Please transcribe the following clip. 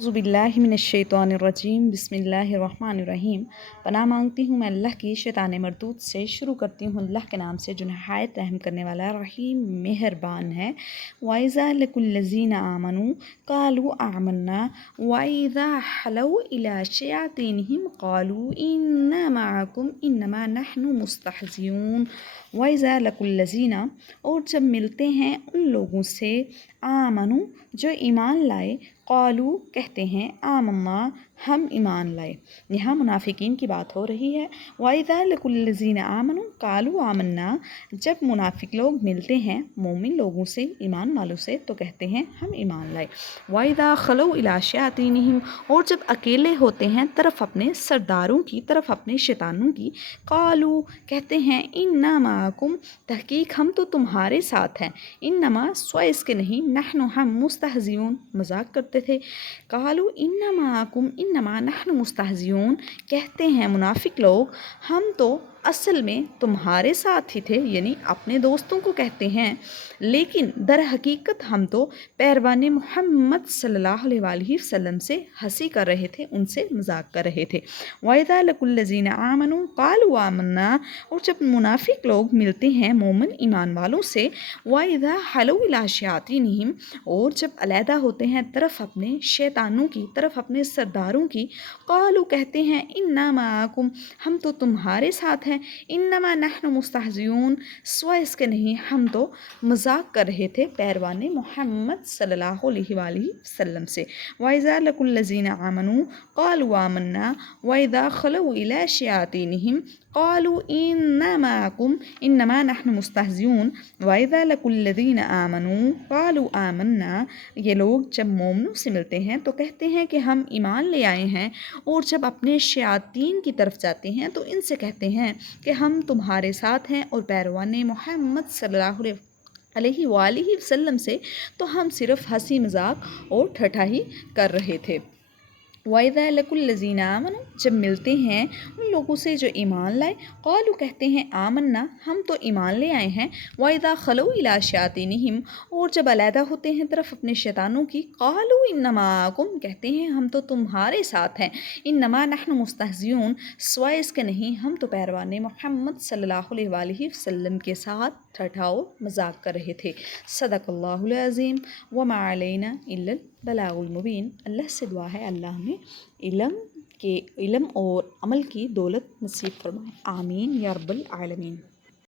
اعوذ باللہ من الشیطان الرجیم بسم اللہ الرحمن الرحیم۔ پناہ مانگتی ہوں میں اللہ کی شیطان مردود سے۔ شروع کرتی ہوں اللہ کے نام سے جو نہایت رحم کرنے والا رحیم مہربان ہے۔ وَإِذَا لَقُوا الَّذِينَ آمَنُوا قَالُوا آمَنَّا وَإِذَا خَلَوْا إِلَىٰ شَيَاطِينِهِمْ قَالُوا إِنَّا مَعَكُمْ إِنَّمَا نَحْنُ مُسْتَهْزِئُونَ۔ وَإِذَا لَقُوا الَّذِينَ اور جب ملتے ہیں ان لوگوں سے آمنوا جو ایمان لائے، قالوا کہتے ہیں آمنا ہم ایمان لائے۔ یہاں منافقین کی بات ہو رہی ہے۔ وَإِذَا لَقُوا الَّذِينَ آمَنُوا قَالُوا آمَنَّا جب منافق لوگ ملتے ہیں مومن لوگوں سے، ایمان والوں سے، تو کہتے ہیں ہم ایمان لائے۔ وَإِذَا خَلَوْا إِلَىٰ شَيَاطِينِهِمْ اور جب اکیلے ہوتے ہیں طرف اپنے سرداروں کی، طرف اپنے شیطانوں کی، قالوا کہتے ہیں اِنَّا مَعَكُمْ تحقیق ہم تو تمہارے ساتھ ہیں، انما سوائے اس کے نہیں، نحن ہم مستہزئون مذاق کرتے تھے۔ قالوا اِنَّا مَعَكُمْ إِنَّمَا نَحْنُ مُسْتَهْزِئُونَ کہتے ہیں منافق لوگ ہم تو اصل میں تمہارے ساتھ ہی تھے، یعنی اپنے دوستوں کو کہتے ہیں، لیکن در حقیقت ہم تو پیروان محمد صلی اللہ علیہ وآلہ وسلم سے ہنسی کر رہے تھے، ان سے مذاق کر رہے تھے۔ وَإِذَا لَقُوا الَّذِينَ آمَنُوا قَالُوا آمَنَّا اور جب منافق لوگ ملتے ہیں مومن ایمان والوں سے، وَإِذَا خَلَوْا إِلَىٰ شَيَاطِينِهِمْ اور جب علیحدہ ہوتے ہیں طرف اپنے شیطانوں کی، طرف اپنے سرداروں کی، قالوا کہتے ہیں اِنَّا مَعَكُمْ ہم تو تمہارے ساتھ ہیں، انما نحن مستہزئون سوائے اس کے نہیں، ہم تو مذاق کر رہے تھے پیروان محمد صلی اللہ علیہ وآلہ وسلم سے۔ وَإِذَا لَقُوا الَّذِينَ آمَنُوا قَالُوا آمَنَّا وَإِذَا خَلَوْا إِلَىٰ شَيَاطِينِهِمْ قَالُوا إِنَّا مَعَكُمْ إِنَّمَا نَحْنُ مُسْتَهْزِئُونَ وَإِذَا لَقُوا الَّذِينَ آمَنُوا قَالُوا آمَنَّا یہ لوگ جب مومنوں سے ملتے ہیں تو کہتے ہیں کہ ہم ایمان لے آئے ہیں، اور جب اپنے شیاطین کی طرف جاتے ہیں تو ان سے کہتے ہیں کہ ہم تمہارے ساتھ ہیں، اور پیروان محمد صلی اللہ علیہ وآلہ وسلم سے تو ہم صرف ہنسی مذاق اور ٹھٹھا ہی کر رہے تھے۔ وَإِذَا لَقُوا الَّذِينَ آمَنُوا جب ملتے ہیں ان لوگوں سے جو ایمان لائے، قالوا کہتے ہیں آمنا ہم تو ایمان لے آئے ہیں، وَإِذَا خَلَوْا إِلَىٰ شَيَاطِينِهِمْ اور جب علیحدہ ہوتے ہیں طرف اپنے شیطانوں کی، قالوا إِنَّا مَعَكُمْ کہتے ہیں ہم تو تمہارے ساتھ ہیں، انما نحن مستہزئون سوائے اس کے نہیں، ہم تو پیروان محمد صلی اللہ علیہ وآلہ وسلم کے ساتھ ٹھٹھا اور مذاق کر رہے تھے۔ صدق اللہ العظیم وما علینا الا البلاغ المبین۔ اللہ سے دعا ہے اللہ ہمیں علم اور عمل کی دولت نصیب فرمائے، آمین یا رب العالمین۔